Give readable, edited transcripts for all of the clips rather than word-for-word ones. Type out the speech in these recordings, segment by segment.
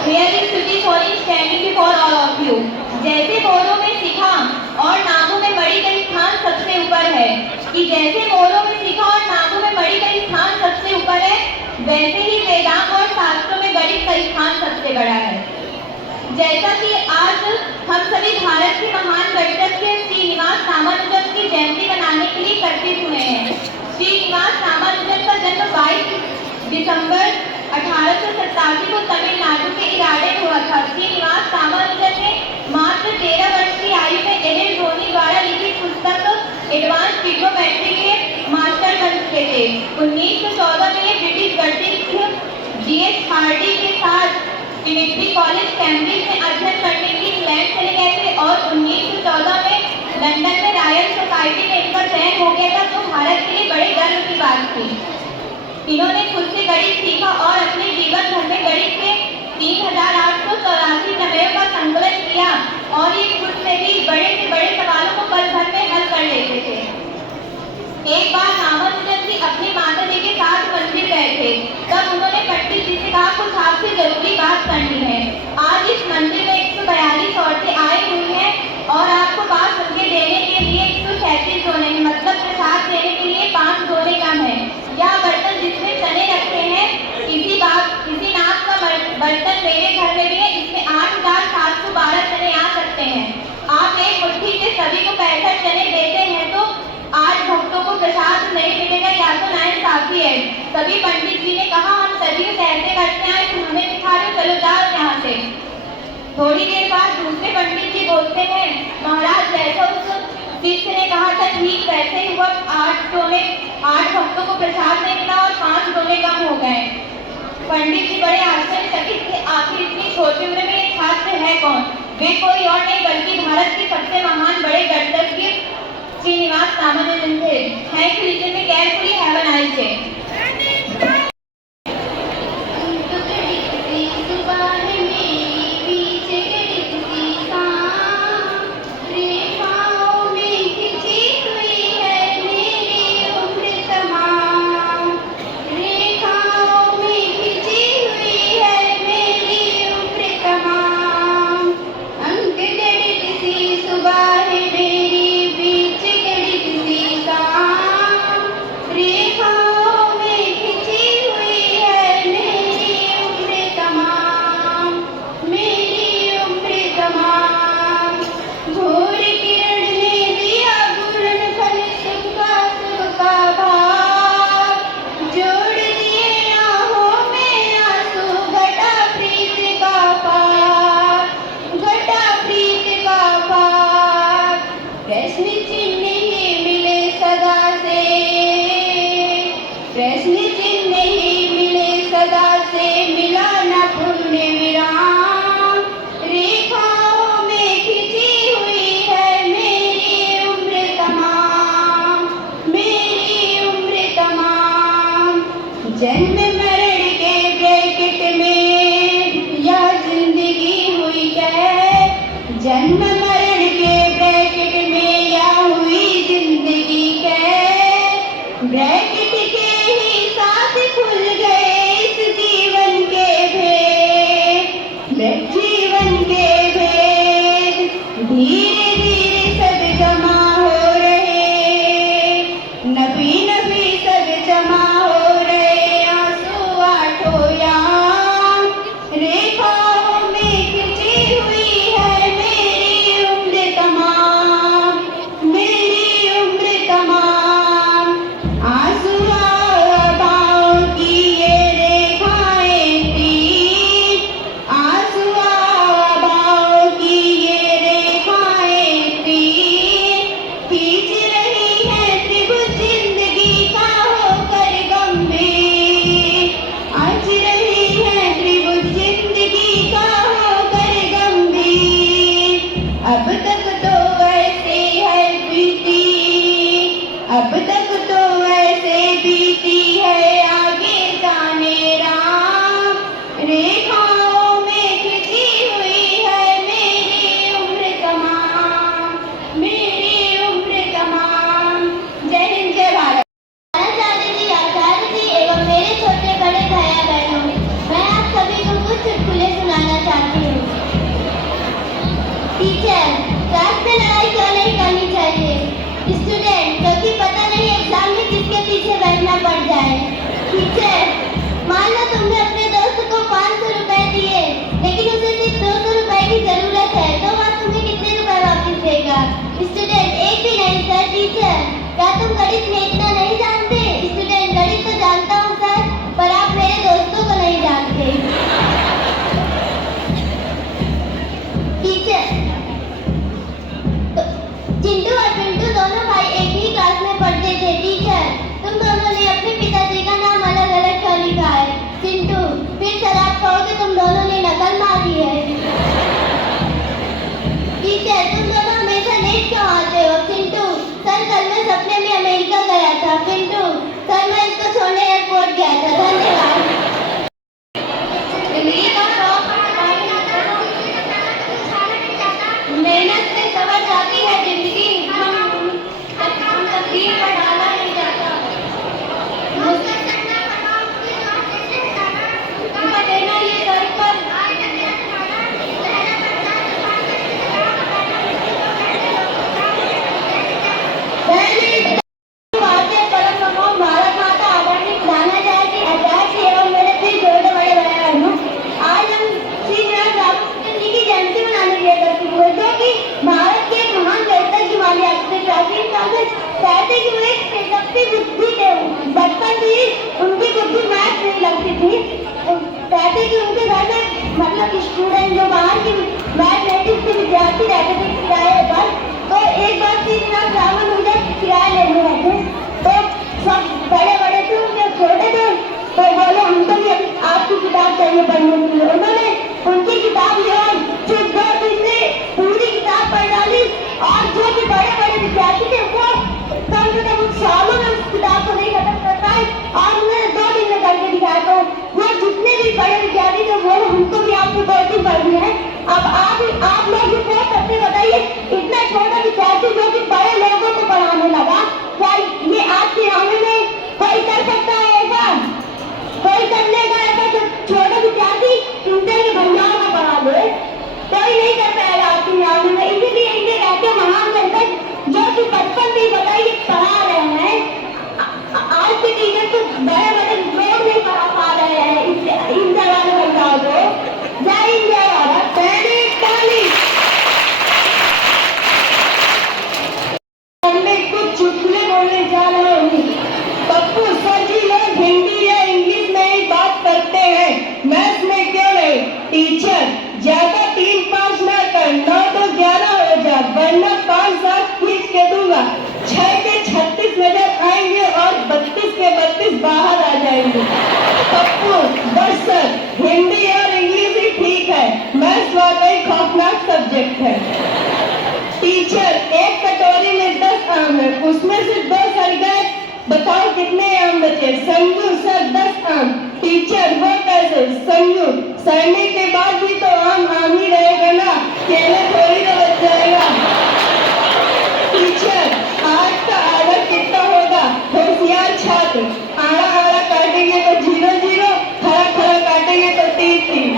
Here is Suti Soni standing before all of you. जैसे मोरों में सीखा और नाभों में मणि का स्थान सबसे ऊपर है, कि जैसे मोरों में सीखा और नाभों में मणि का स्थान सबसे ऊपर है, वैसे ही वेदांत और शास्त्रों में गणित का स्थान सबसे बड़ा है। जैसा कि आज हम सभी भारत के महान गणितज्ञ श्रीनिवास रामानुजन की जयंती मनाने के लिए एकत्रित हुए हैं। श्रीनिवास रामानुजन का जन्म 22 दिसंबर 1887 को तमिलनाडु के इराडे में हुआ था। श्रीनिवास रामानुजन ने मात्र 13 वर्ष की आयु में एल धोनी द्वारा लिखित पुस्तक एडवांस ट्रिग्नोमेट्री के मास्टर बन चुके थे। 1914 में ये ब्रिटिश गणितज्ञ जीएस हार्डी के साथ ट्रिनिटी कॉलेज कैम्ब्रिज में अध्ययन करने के लिए इंग्लैंड चले गए थे और 1914 में लंदन में रॉयल सोसाइटी में इनका चयन हो गया था, जो भारत के लिए बड़े गर्व की बात थी। इन्होंने खुद से गणित सीखा और अपने जीवन भर में गणित के 3884 नंबरों का संकलन किया और ये खुद से ही बड़े से बड़े सवालों को पल भर में हल कर लेते थे। एक बार रामानुजन जी अपनी माता जी के साथ मंदिर गए थे, तब उन्होंने पंडित जी से कहा कुछ आपसे जरूरी बात करनी है। आज इस मंदिर में 142 औरतें आई हुई हैं और आपको बात सुन के देने के लिए 137 दोने, मतलब प्रसाद देने के लिए 5 दोने कम है। यह बर्तन जिसमें चने रखे हैं, इसी नाप का बर्तन मेरे घर में भी है, इसमें 8712 चने आ सकते हैं। आप एक मुट्ठी से सभी को 65 चने देते हैं तो आज भक्तों को प्रसाद नहीं मिलेगा, या तो नाइंसाफी है। सभी पंडित जी ने कहा हम सभी को कैसे करते हैं, तुम हमें सिखा रहे हो, चलो जाओ यहाँ से। थोड़ी देर बाद दूसरे पंडित जी बोलते हैं महाराज जैसा उस शिष्य ने कहा था ठीक वैसे ही हुआ, 8 भक्तों को प्रसाद नहीं मिला और 5 दोने कम हो गए। पंडित जी बड़े आश्चर्यचकित थे, आखिर इतनी छोटी उम्र में ये छात्र है कौन? वे कोई और नहीं बल्कि भारत के सबसे महान बड़े गणितज्ञ श्रीनिवास रामानुजन थे। Thank you, listen me carefully, have a nice day. जन्म मरण के ब्रैकेट में यह जिंदगी हुई कैद, जन्म मरण के ब्रैकेट में यह हुई जिंदगी कैद। ब्रैकेट के ही साथ खुल गए इस जीवन के भेद, जीवन के भेद। धीरे धीरे सब जमा हो रहे, नबी नबी सब जमा हो रहे। रेखाओं में खिंची हुई है मेरी जाती है जिंदगी, हम तकदीर पर डाला नहीं जाता। देना ये सर पर कहते कि वो एक तेजस्वी बुद्धि थे, बचपन से ही उनकी बुद्धि मैथ नहीं लगती थी। कहते कि उनके घर में मतलब स्टूडेंट जो बाहर के मैथमेटिक्स के विद्यार्थी रहते थे किराए पर, तो एक बार श्रीनाथ रावण उधर किराया लेने गए थे, तो सब बड़े बड़े थे, उनके छोटे थे, तो बोले हमको भी आपकी किताब चाहिए पढ़ने के लिए। उन्होंने उनकी किताब ली और सिर्फ 2 दिन में पूरी किताब पढ़ डाली, और जो भी बड़े बड़े विद्यार्थी थे वो कम से कम सालों में उस किताब को नहीं खत्म कर पाए, और उन्होंने 2 दिन में करके दिखाया। तो वो जितने भी बड़े विद्यार्थी थे वो हमको भी आपको 2 दिन पढ़नी है। अब आप लोग जो कोर्स करते बताइए, इतना छोटा विद्यार्थी जो कि बड़े लोगों को पढ़ाने लगा, क्या ये आज के जमाने में कोई कर सकता है ऐसा? कोई कर लेगा ऐसा? जो छोटा विद्यार्थी इंटर के भैयाओं को पढ़ा दे, कोई नहीं कर पाएगा आपके जमाने में। इसीलिए इनके कहते महान मेंटर जो कि बचपन से ही बताइए पढ़ा रहे हैं। आज के टीचर तो बड़े बड़े लोग नहीं पढ़ा पा रहे हैं इन जवान महिलाओं को। जय हिंद जय भारत। कुछ चुटकुले बोलने जा रहे हैं। पप्पू सर जी लोग हिंदी या इंग्लिश में ही बात करते हैं, मैथ्स में क्यों नहीं? टीचर ज्यादा 3-5 ना कर, 9 तो 11 हो जा, वरना 5-7 खींच के दूंगा। 6 के 36 नजर आएंगे और 32 के 32 बाहर आ जाएंगे। पप्पू बस सर, हिंदी और इंग्लिश ही ठीक है, मैथ्स वाकई खौफनाक सब्जेक्ट है। टीचर एक कटोरी में 10 आम है, उसमें से 2 सड़ गए, बताओ कितने आम बचे? संजू सर 10 आम। टीचर वो कैसे? संजू सड़ने के बाद भी तो आम आम ही रहेगा ना, केले थोड़ी ना बच जाएगा। टीचर 8 का आधा कितना होगा? होशियार छात्र, आड़ा आड़ा काटेंगे तो 0 0, खड़ा खड़ा काटेंगे तो 3 3।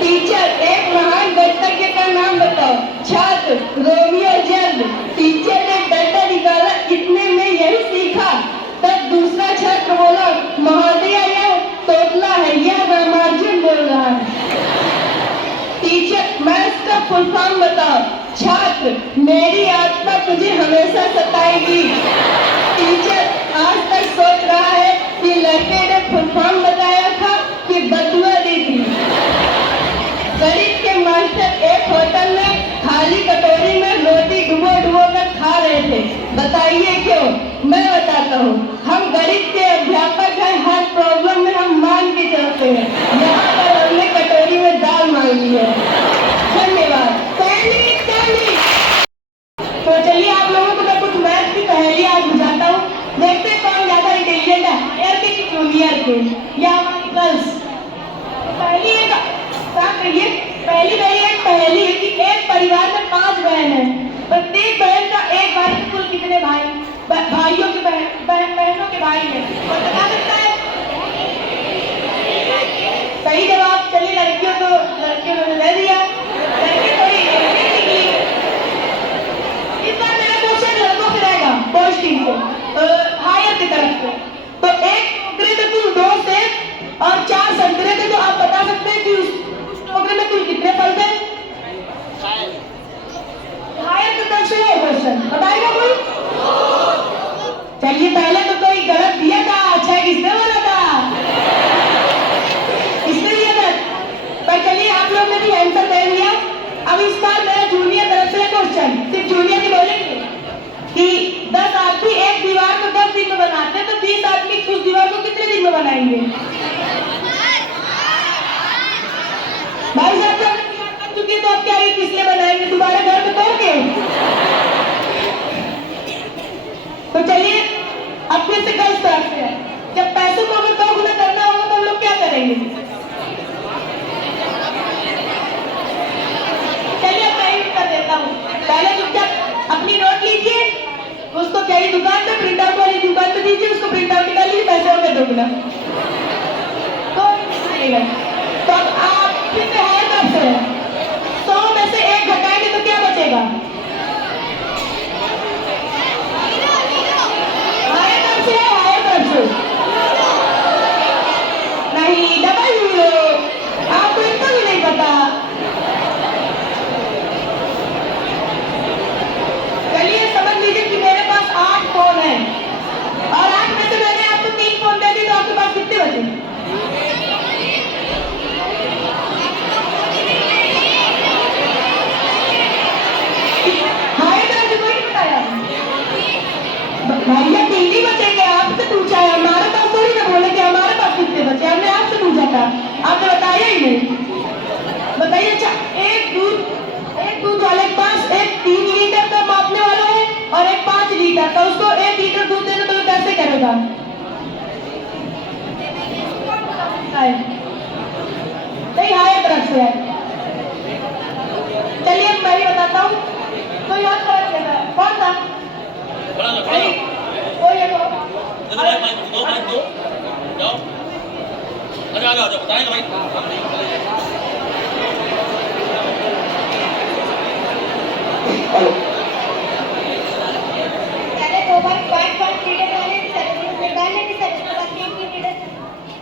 टीचर एक महान गणितज्ञ का नाम बताओ। छात्र रोमियो जल्द। टीचर ने डंडा निकाला, इतने में यही सीखा। तब दूसरा छात्र बोला, महोदय यह तोतला है, यह रामार्जुन बोल रहा है। टीचर मैथ्स का फुल फॉर्म बताओ। छात्र मेरी आत्मा तुझे हमेशा सताएगी। टीचर आज तक सोच रहा है कि लड़के ने फुल फॉर्म बताया था कि बदुआ दी थी। गणित के मास्टर एक होटल में खाली कटोरी में रोटी डुबो डुबो कर खा रहे थे, बताइए क्यों? मैं बताता हूँ। हम गणित के अध्यापक हैं, हर प्रॉब्लम में हम मान के चलते हैं। यहाँ पर हमने कटोरी में दाल मांगी है। धन्यवाद। तो चलिए आप लोगों को मैं कुछ मैथ की पहेली आज बुझाता हूँ, देखते हैं कौन ज्यादा इंटेलिजेंट है, हायर के कि जूनियर के या हमारी गर्ल्स। पहली एक पहेली है कि एक परिवार में 5 बहन है, प्रत्येक बहन का एक भाई, कुल कितने भाई? भाइयों के बहनों के भाई है, और बता सकता है? सही जवाब। चलिए लड़कियों ने दे दिया, लड़के थोड़ी निकली। इस बार मेरा क्वेश्चन लड़कों से रहेगा, बॉयज टीम से, हायर की तरफ से। तो एक टोकरे में कुल 2 सेब और 4 संतरे थे, तो आप बता सकते हैं कि उस टोकरे में कुल कितने फल थे? हायर की तरफ से है क्वेश्चन, बताएगा कोई? चलिए पहले तो कोई गलत दिया था, अच्छा किसने बोला था? इसने दिया था। पर चलिए आप लोग ने भी आंसर दे दिया। अब इस बार मेरा जूनियर तरफ से क्वेश्चन, सिर्फ जूनियर ही बोलेंगे कि 10 आदमी एक दीवार को 10 दिन में बनाते हैं, तो 20 आदमी उस दीवार को कितने दिन में बनाएंगे? भाई साहब जब दीवार बन चुकी है तो अब क्या ये किसलिए बनाएंगे? दोबारा घर में तोड़ के? तो चलिए अब फिर से गर्ल्स तरफ से, जब पैसों को अगर 2 गुना करना होगा तो हम लोग क्या करेंगे? दुगना। तो अब आप कितने हायर तरफ से 100 में से 1 घटाएंगे तो क्या बचेगा? हायर तरफ से है, हायर तरफ से नहीं, डबल जीरो। आपको इतना भी नहीं पता। चलिए समझ लीजिए कि मेरे पास 8 फोन है और 8 में से मैंने आपको 3 फोन दे दी, तो आपके पास कितने बचे? भैया 3 ही बचेंगे। आपसे पूछा है, हमारे पास थोड़ी ना बोले कि हमारे पास कितने बचे। हमने आपसे पूछा था, आपने बताया ही नहीं। बताइए। अच्छा, एक दूध वाले के पास एक 3 लीटर का मापने वाला है और एक 5 लीटर का। उसको 1 लीटर दूध देना तो कैसे करेगा? नहीं, हायर तरफ से है। चलिए मैं ही बताता हूँ। तो याद करा कौन था? पहले 2 बार 5 लीटर वाले निकालने के सर, उसके बाद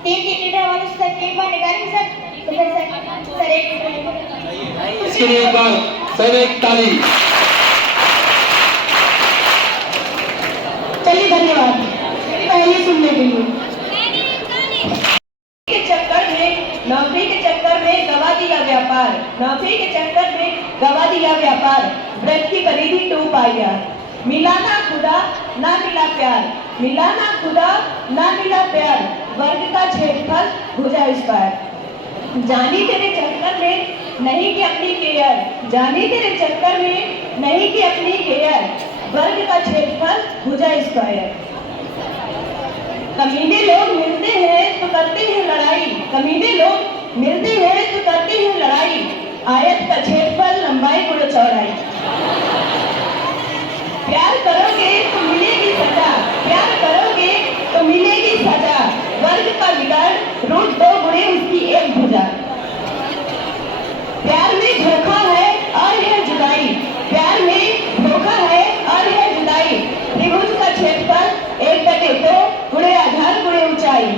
3 लीटर वाले सर 3 बार निकालेंगे सर, तो फिर सर 1 लीटर। इसके लिए एक बार सर एक ताली। चलिए धन्यवाद पहले सुनने के लिए। नौकरी के चक्कर में गवा दिया व्यापार, नौकरी के चक्कर में गवा दिया व्यापार, व्रत की परिधि टूट पाया। मिला ना खुदा ना मिला प्यार, मिला ना खुदा ना मिला प्यार, वर्ग का छेदफल भुजा इस पार। जानी तेरे चक्कर में नहीं कि अपनी केयर, जानी तेरे चक्कर में नहीं कि अपनी केयर, वर्ग का छेदफल भुजा इस पार। कमीने लोग मिलते हैं तो करते हैं लड़ाई, कमीने लोग मिलते हैं तो करते हैं लड़ाई, आयत का क्षेत्रफल लंबाई गुणा चौड़ाई। प्यार करोगे तो मिलेगी सजा, प्यार करोगे तो मिलेगी सजा, वर्ग का बिगाड़ रूट 2 गुणे उसकी 1 भुजा। प्यार में धोखा है और है जुदाई, प्यार में धोखा है और है जुदाई, त्रिभुज का क्षेत्रफल 1/2 गुणे आधार गुणे ऊंचाई।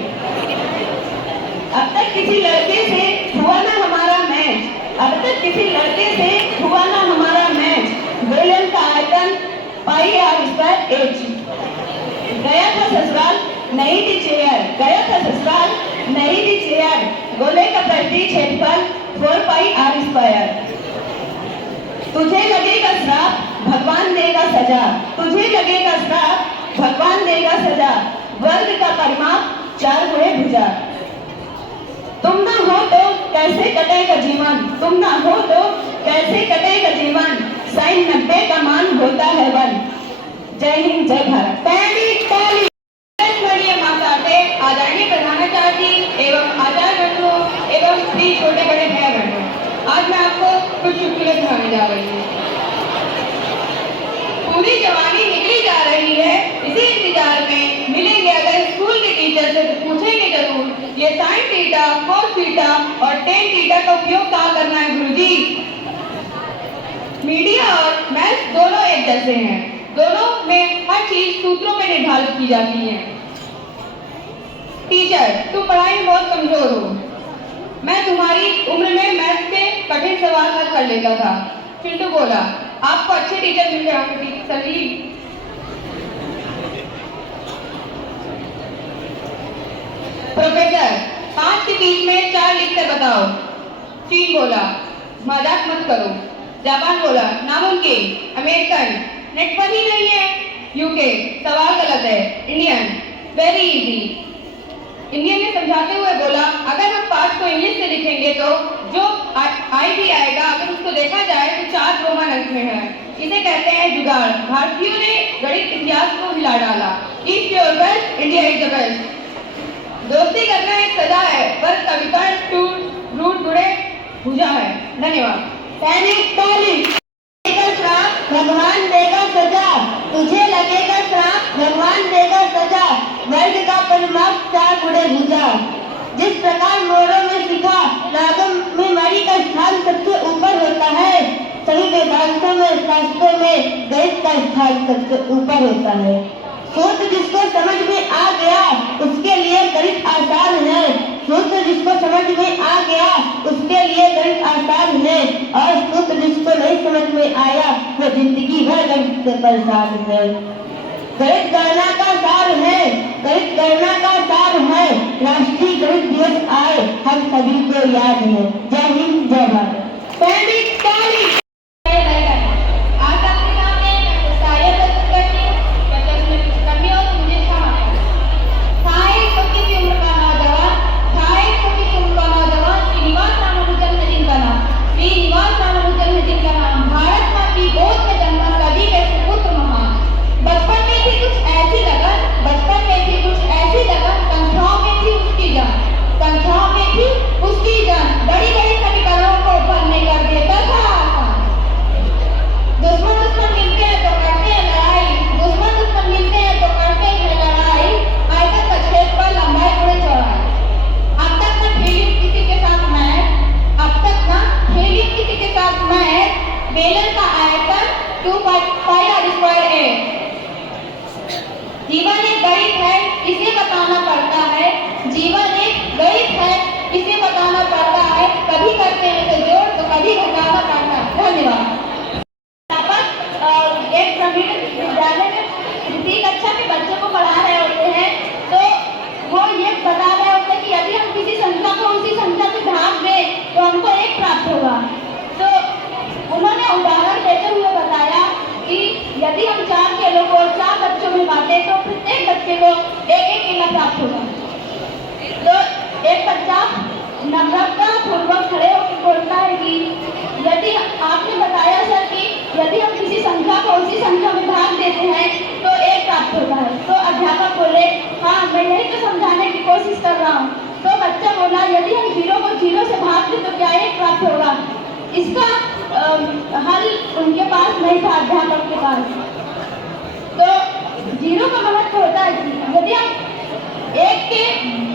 अब तक किसी लड़के से हुआ ना हमारा मैच, अब तक किसी लड़के से हुआ ना हमारा मैच, बेलन का आयतन पाई आर स्क्वायर एच। गया था ससुराल नहीं थी चेयर, गया था ससुराल नहीं थी चेयर, गोले का प्रति क्षेत्रफल 4 पाई आर स्क्वायर। तुझे लगेगा श्राप भगवान देगा सजा, तुझे लगेगा श्राप भगवान देगा सजा, वर्ग का परिमाप 4 गुणे भुजा। तुम ना हो तो कैसे कटेगा जीवन, तुम ना हो तो कैसे कटेगा जीवन, साइन 90 का मान होता है 1। जय हिंद जय भारत। ताली ताली। आदरणीय प्रधानाचार्य एवं आचार्य बंधुओं एवं श्री छोटे बड़े भाई बहनों, आज मैं आपको कुछ चुटकुले सुनाने जा रही हूँ। पूरी जवानी निकली जा रही है, इसी इंतजार में मिलेंगे अगर स्कूल के टीचर से तो पूछेंगे जरूर, ये साइन थीटा, कोस थीटा और टेन थीटा का उपयोग कहाँ करना है गुरुजी? मीडिया और मैथ्स दोनों एक जैसे हैं, दोनों में हर चीज सूत्रों में निर्धारित की जाती है। टीचर, तुम पढ़ाई में बहुत कमजोर हो, मैं तुम्हारी उम्र में मैथ्स के कठिन सवाल हल कर लेता था। चिंटू बोला, आपको अच्छे टीचर मिल गए होंगे सर जी। प्रोफेसर, 5 के बीच में 4 लिखकर बताओ। चीन बोला, मजाक मत करो। जापान बोला, नामुमकिन। अमेरिकन, नेट पर ही नहीं है। यूके, सवाल गलत है। Indian, very easy. इंडियन ने समझाते हुए बोला, अगर हम 5 को इंग्लिश से लिखेंगे तो जो आई भी आएगा, अगर उसको देखा जाए तो 4 रोमन अंक में है। इसे कहते हैं जुगाड़। भारतीयों ने गणित इतिहास को हिला डाला। East your best, India is the best. दोस्ती करना एक सजा है, पर कविता टूट रूट गुणे भुजा है। धन्यवाद। भगवान देगा सजा, तुझे लगेगा श्राप भगवान देगा सजा, वर्ग का परिमाप 4 गुणे भुजा। जिस प्रकार मोरों में शिखा, नागों में मणि का स्थान सबसे ऊपर होता है, सभी वेदांतों में, शास्त्रों में गणित का स्थान सबसे ऊपर होता है। सूत्र जिसको समझ में आ गया उसके लिए गणित आसान है। सूत्र जिसको समझ में आ गया उसके लिए गणित आसान है, और सूत्र जिसको नहीं समझ में आया वो जिंदगी भर गणित से परेशान है। गणित गणना का सार है, गणित गणना का सार है। राष्ट्रीय गणित दिवस आए हम सभी को याद है। जय हिंद, जय भारत। आज आपके सामने शायद प्रस्तुत करती हूँ उसमें कुछ कमियों तो मुझे क्षमा करें। था एक छोटी सी उम्र का नौजवान, था एक छोटी सी उम्र का नौजवान, श्रीनिवास रामानुजन है जिनका नाम, श्रीनिवास रामानुजन है जिनका नाम। भारत माँ की गोद में जन्मा सदी के सुपुत्र महान। बचपन में थी कुछ ऐसी लगन, बचपन में थी कुछ ऐसी लगन, संख्याओं में थी उसकी जान, संख्याओं में थी उसकी जान। बड़ी बड़ी समीकरणों को भरने कर देता था आसान। दुश्मन दुश्मन मिलते हैं तो करते हैं लड़ाई, दुश्मन दुश्मन मिलते हैं तो करते हैं लड़ाई। आयतन का क्षेत्रफल, लंबाई, गुणे चौड़ाई। अब तक ना खेली किसी के साथ मैं, अब तक ना खेली किसी के साथ मैं। बेलन का आयतन 2πr²। जीवन एक गणित है, इसे बताना पड़ता है। जीवन एक गणित है, इसे बताना पड़ता है। कभी करते हैं तो जोड़ तो कभी घटाना पड़ता है। धन्यवाद। एक ग्रामीण विद्यालय में तृतीय कक्षा के बच्चों को पढ़ा रहे होते हैं, तो वो ये बता रहे होते हैं कि यदि हम किसी संख्या को उसी संख्या से भाग दें तो हमको 1 प्राप्त होगा। तो उन्होंने उदाहरण देते हुए बताया कि यदि हम 4 केलों को 4 बच्चों में बांटे तो प्रत्येक बच्चे को 1-1 केला प्राप्त होगा। तो एक बच्चा नम्रता पूर्वक खड़े होकर बोलता है कि यदि आपने बताया सर कि यदि हम किसी संख्या को उसी संख्या में भाग देते हैं तो 1 प्राप्त होता है। तो अध्यापक बोले, हाँ मैं यही तो समझाने की कोशिश कर रहा हूँ। तो बच्चा बोला, यदि हम 0 को 0 से भाग दें तो क्या 1 प्राप्त होगा? इसका हल उनके पास नहीं था, अध्यापक के पास। तो 0 का महत्व होता है कि यदि हम 1 के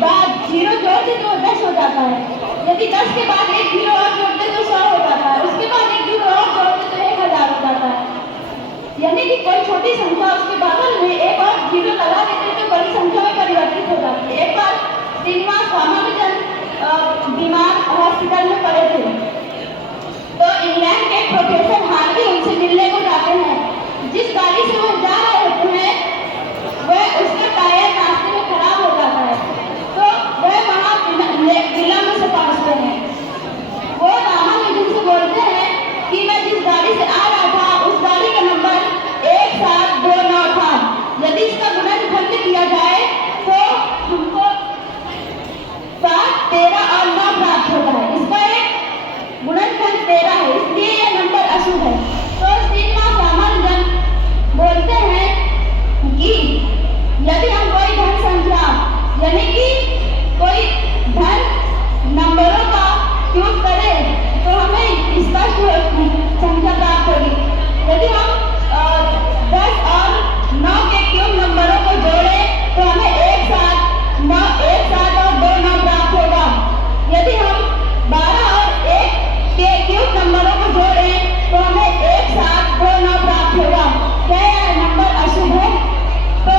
बाद 0 जोड़ते तो 10 हो जाता है, यदि 10 के बाद 1 0 और जोड़ते तो 100 हो जाता है, उसके बाद 1 0 और जोड़ते तो 1000 हो जाता है। यानी कि कोई छोटी संख्या उसके बगल में 1 और 0 लगा देते तो बड़ी संख्या में परिवर्तित हो जाती है। एक बार श्रीनिवास रामानुजन बीमार हॉस्पिटल में पड़े थे, तो इंग्लैंड के प्रोफेसर हार्डी उनसे मिलने को जाते हैं। जिस गाड़ी से वो जा रहे होते हैं वह उसका टायर रास्ते में खराब हो जाता है, तो वह वहाँ विलम्ब से पहुँचते हैं। वो रामानुजन से बोलते हैं कि मैं जिस गाड़ी से आ रहा था उस गाड़ी का नंबर 1729 था। यदि इसका गुणनखंड किया जाए तो हमको 7, 13 और 9 प्राप्त होता है। इसका एक गुणनखंड 13 है, इसलिए यह नंबर अशुभ है। तो श्रीनिवास रामानुजन बोलते हैं कि यदि हम कोई धन संख्या यानी कि कोई धन नंबरों का क्यूब करें तो हमें स्पष्ट संख्या प्राप्त होगी। यदि हम 10 और 9 के क्यूब नंबरों को जोड़ें तो हमें 1 7 और 2 9 प्राप्त होगा। यदि हम 12 और 1 के क्यूब नंबरों को जोड़ें तो हमें 1 7 2 9 प्राप्त होगा। क्या यह नंबर अशुभ है? तो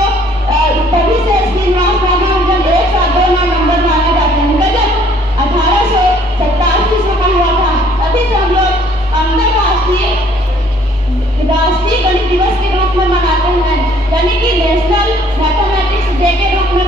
तभी से श्रीनिवास रामानुजन 1 7 2 9 नंबर माने जाते हैं। गजब 1887 में कहा हुआ था, तभी से हम लोग राष्ट्रीय गणित दिवस के रूप में मनाते हैं, यानी कि नेशनल मैथमेटिक्स डे के रूप में